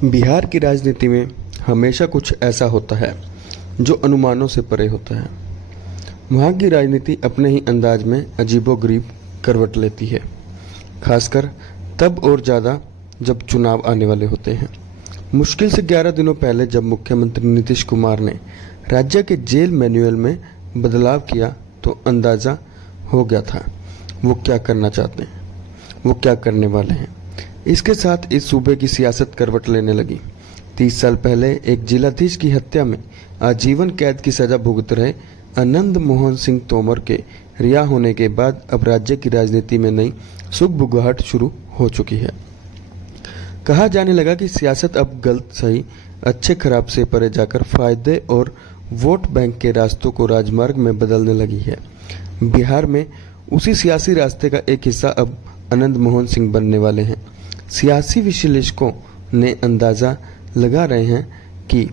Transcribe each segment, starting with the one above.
बिहार की राजनीति में हमेशा कुछ ऐसा होता है जो अनुमानों से परे होता है। वहाँ की राजनीति अपने ही अंदाज में अजीबोगरीब करवट लेती है, खासकर तब और ज़्यादा जब चुनाव आने वाले होते हैं। मुश्किल से 11 दिनों पहले जब मुख्यमंत्री नीतीश कुमार ने राज्य के जेल मैनुअल में बदलाव किया तो अंदाज़ा हो गया था वो क्या करना चाहते हैं, वो क्या करने वाले हैं। इसके साथ इस सूबे की सियासत करवट लेने लगी। 30 साल पहले एक जिलाधीश की हत्या में आजीवन कैद की सजा भुगत रहे आनंद मोहन सिंह तोमर के रिहा होने के बाद अब राज्य की राजनीति में नई सुगबुगाहट शुरू हो चुकी है। कहा जाने लगा कि सियासत अब गलत सही, अच्छे खराब से परे जाकर फायदे और वोट बैंक के रास्तों को राजमार्ग में बदलने लगी है। बिहार में उसी सियासी रास्ते का एक हिस्सा अब आनंद मोहन सिंह बनने वाले हैं। सियासी विश्लेषकों ने अंदाज़ा लगा रहे हैं कि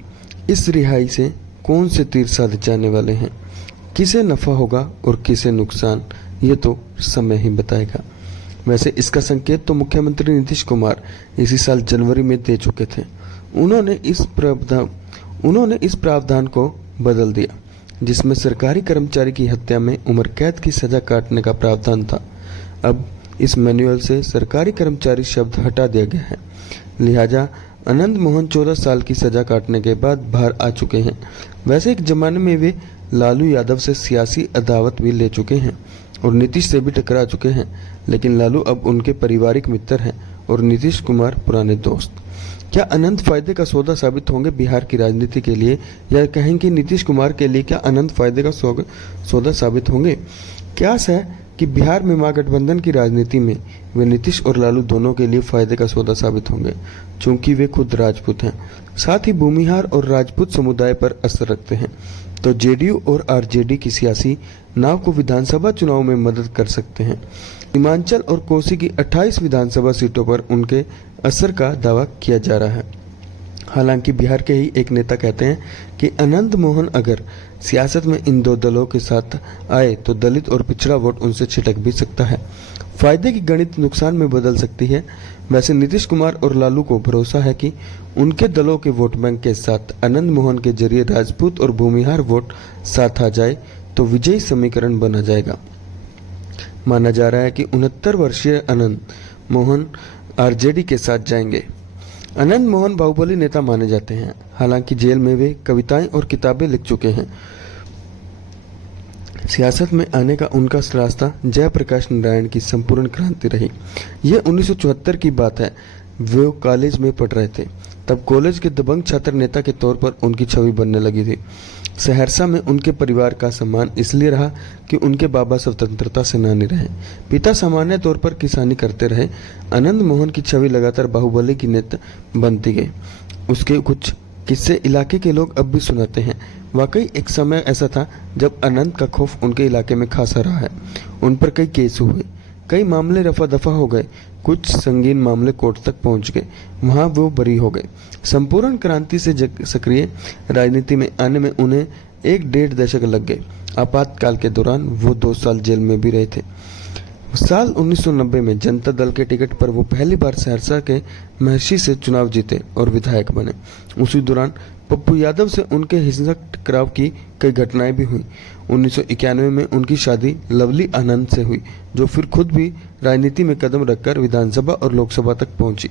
इस रिहाई से कौन से तीर साधे जाने वाले हैं, किसे नफ़ा होगा और किसे नुकसान, ये तो समय ही बताएगा। वैसे इसका संकेत तो मुख्यमंत्री नीतीश कुमार इसी साल जनवरी में दे चुके थे। उन्होंने इस प्रावधान को बदल दिया जिसमें सरकारी कर्मचारी की हत्या में उम्र कैद की सज़ा काटने का प्रावधान था। अब इस मैनुअल से सरकारी कर्मचारी शब्द हटा दिया गया है। लिहाजा आनंद मोहन 14 साल की सज़ा काटने के बाद बाहर आ चुके हैं। वैसे एक ज़माने में वे लालू यादव से सियासी अदावत भी ले चुके हैं और नीतीश से भी टकरा चुके हैं, लेकिन लालू अब उनके पारिवारिक मित्र हैं और नीतीश कुमार पुराने दोस्त। क्या अनंत फायदे का सौदा साबित होंगे बिहार की राजनीति के लिए, या कहें कि नीतीश कुमार के लिए क्या अनंत फायदे का सौदा साबित होंगे? क्यास है कि बिहार में महागठबंधन की राजनीति में वे नीतीश और लालू दोनों के लिए फायदे का सौदा साबित होंगे, चूंकि वे खुद राजपूत हैं, साथ ही भूमिहार और राजपूत समुदाय पर असर रखते हैं, तो जेडीयू और आरजेडी की सियासी नाव को विधानसभा चुनाव में मदद कर सकते हैं। सीमांचल और कोसी की 28 विधानसभा सीटों पर उनके असर का दावा किया जा रहा है। हालांकि बिहार के ही एक नेता कहते हैं कि आनंद मोहन अगर सियासत में इन दो दलों के साथ आए तो दलित और पिछड़ा वोट उनसे छिटक भी सकता है। फायदे की गणित नुकसान में बदल सकती है। वैसे नीतीश कुमार और लालू को भरोसा है कि उनके दलों के वोट बैंक के साथ आनंद मोहन के जरिए राजपूत और भूमिहार वोट साथ आ जाए तो विजयी समीकरण बना जाएगा। माना जा रहा है कि 69 वर्षीय आनंद मोहन आरजेडी के साथ जाएंगे। आनंद मोहन बाहुबली नेता माने जाते हैं। हालांकि जेल में वे कविताएं और किताबें लिख चुके हैं। सियासत में आने का उनका रास्ता जयप्रकाश नारायण की संपूर्ण क्रांति रही। यह 1974 की बात है। वे कॉलेज में पढ़ रहे थे, तब कॉलेज के दबंग छात्र नेता के तौर पर उनकी छवि बनने लगी थी। सहरसा में उनके परिवार का सम्मान इसलिए रहा कि उनके बाबा स्वतंत्रता सेनानी रहे, पिता सामान्य तौर पर किसानी करते रहे। आनंद मोहन की छवि लगातार बाहुबली की नेता बनती गई। उसके कुछ किस्से इलाके के लोग अब भी सुनाते हैं। वाकई एक समय ऐसा था जब आनंद का खौफ उनके इलाके में खासा रहा है। उन पर कई केस हुए, कई मामले रफा दफा हो गए, कुछ संगीन मामले कोर्ट तक पहुंच गए, वहां वो बरी हो गए। संपूर्ण क्रांति से सक्रिय राजनीति में आने में उन्हें 1-1.5 दशक लग गए। आपातकाल के दौरान वो 2 साल जेल में भी रहे थे। साल 1990 में जनता दल के टिकट पर वो पहली बार सहरसा के महर्षि से चुनाव जीते और विधायक बने। उसी दौरान पप्पू यादव से उनके हिंसक टकराव की कई घटनाएं भी हुई। 1991 में उनकी शादी लवली आनंद से हुई, जो फिर खुद भी राजनीति में कदम रखकर विधानसभा और लोकसभा तक पहुंची।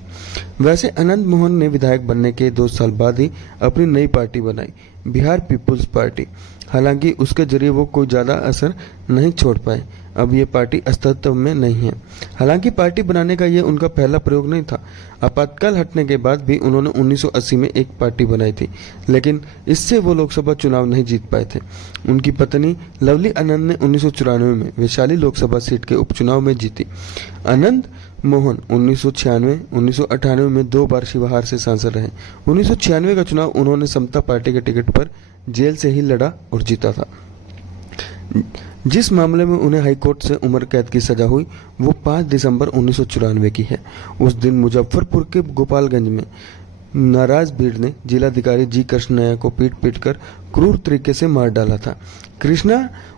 वैसे आनंद मोहन ने विधायक बनने के 2 साल बाद ही अपनी नई पार्टी बनाई, बिहार पीपुल्स पार्टी। हालांकि उसके जरिए वो कोई ज़्यादा असर नहीं छोड़ पाए। अब ये पार्टी अस्तित्व में नहीं है। हालांकि पार्टी बनाने का ये उनका पहला प्रयोग नहीं था। आपातकाल हटने के बाद भी उन्होंने 1980 में एक पार्टी बनाई थी, लेकिन इससे वो लोकसभा चुनाव नहीं जीत पाए थे। उनकी पत्नी लवली आनंद ने 1994 में वैशाली लोकसभा सीट के उपचुनाव में जीती। आनंद मोहन 1996, 1998 में 2 बार शिवहार से सांसद रहे। 1996 का चुनाव उन्होंने समता पार्टी के टिकट पर जेल से ही लड़ा और जीता था। जिस मामले में उन्हें हाईकोर्ट से उम्र कैद की सजा हुई वो 5 दिसंबर 1994 की है। उस दिन मुजफ्फरपुर के गोपालगंज में नाराज भीड़ ने जिलाधिकारी जी कृष्णैया को पीट पीट कर क्रूर तरीके से मार डाला था। कृष्णा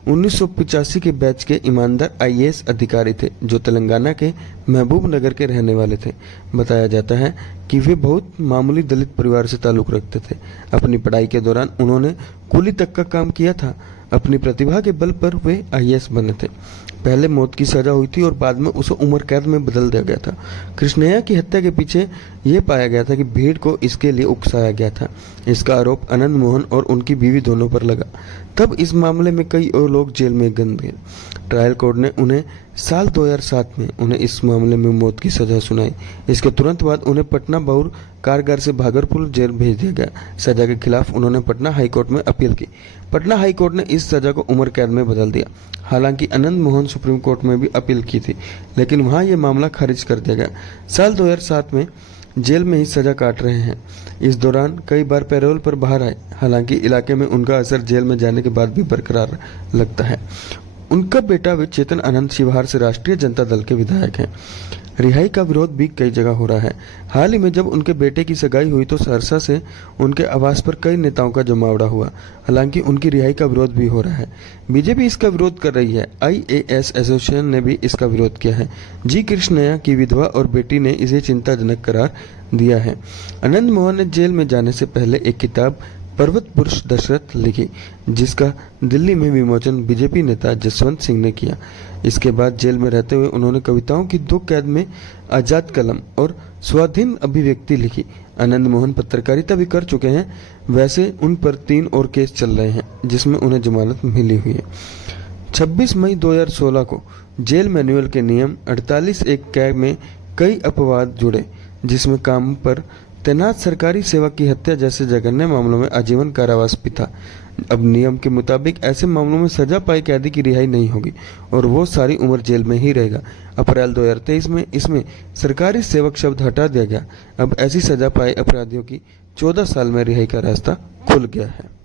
1985 के बैच के ईमानदार आईएएस अधिकारी थे जो तेलंगाना के महबूब नगर के रहने वाले थे। बताया जाता है कि वे बहुत मामूली दलित परिवार से ताल्लुक रखते थे। अपनी पढ़ाई के दौरान उन्होंने कूली तक का काम किया था। अपनी प्रतिभा के बल पर वे आईएएस बने थे। पहले मौत की सजा हुई थी और बाद में उसे उम्र कैद में बदल दिया गया था। कृष्णैया की हत्या के पीछे ये पाया गया था कि भीड़ को इसके लिए उकसाया गया था। इसका आरोप आनंद मोहन और उनकी बीवी दोनों पर लगा। तब इस मामले में कई और लोग जेल में गंद गए। ट्रायल कोर्ट ने उन्हें साल 2007 में उन्हें इस मामले में मौत की सजा सुनाई। इसके तुरंत बाद उन्हें पटना बाउर कारागार से भागलपुर जेल भेज दिया गया। सजा के खिलाफ उन्होंने पटना हाईकोर्ट में अपील की। पटना हाईकोर्ट ने इस सजा को उम्र कैद में बदल दिया। हालांकि आनंद मोहन सुप्रीम कोर्ट में भी अपील की थी, लेकिन वहां यह मामला खारिज कर दिया गया। साल 2007 में जेल में ही सजा काट रहे हैं। इस दौरान कई बार पैरोल पर बाहर आए। हालांकि इलाके में उनका असर जेल में जाने के बाद भी बरकरार लगता है। उनका बेटा चेतन आनंद शिवहार से राष्ट्रीय जनता दल के विधायक हैं। रिहाई का विरोध भी कई जगह हो रहा है। हाल ही में जब उनके बेटे की सगाई हुई तो सहरसा से उनके आवास पर कई नेताओं का जमावड़ा हुआ। हालांकि उनकी रिहाई का विरोध भी हो रहा है। बीजेपी इसका विरोध कर रही है। आईएएस एसोसिएशन ने भी इसका विरोध किया है। जी कृष्णैया की विधवा और बेटी ने इसे चिंताजनक करार दिया है। आनंद मोहन ने जेल में जाने से पहले एक किताब पर्वत पुरुष दशरथ लिखी, जिसका दिल्ली में विमोचन बीजेपी नेता जसवंत सिंह ने किया। इसके बाद जेल में रहते हुए उन्होंने कविताओं की 2 कैद में आजाद कलम और स्वाधीन अभिव्यक्ति लिखी। आनंद मोहन पत्रकारिता भी कर चुके हैं। वैसे उन पर 3 और केस चल रहे हैं जिसमें उन्हें जमानत मिली हुई है। 26 मई 2016 को जेल मैनुअल के नियम 48(1) कै में कई अपवाद जुड़े, जिसमें काम पर तैनात सरकारी सेवक की हत्या जैसे जघन्य मामलों में आजीवन कारावास भी था। अब नियम के मुताबिक ऐसे मामलों में सजा पाए कैदी की रिहाई नहीं होगी और वो सारी उम्र जेल में ही रहेगा। अप्रैल 2023 में इसमें सरकारी सेवक शब्द हटा दिया गया। अब ऐसी सजा पाए अपराधियों की 14 साल में रिहाई का रास्ता खुल गया है।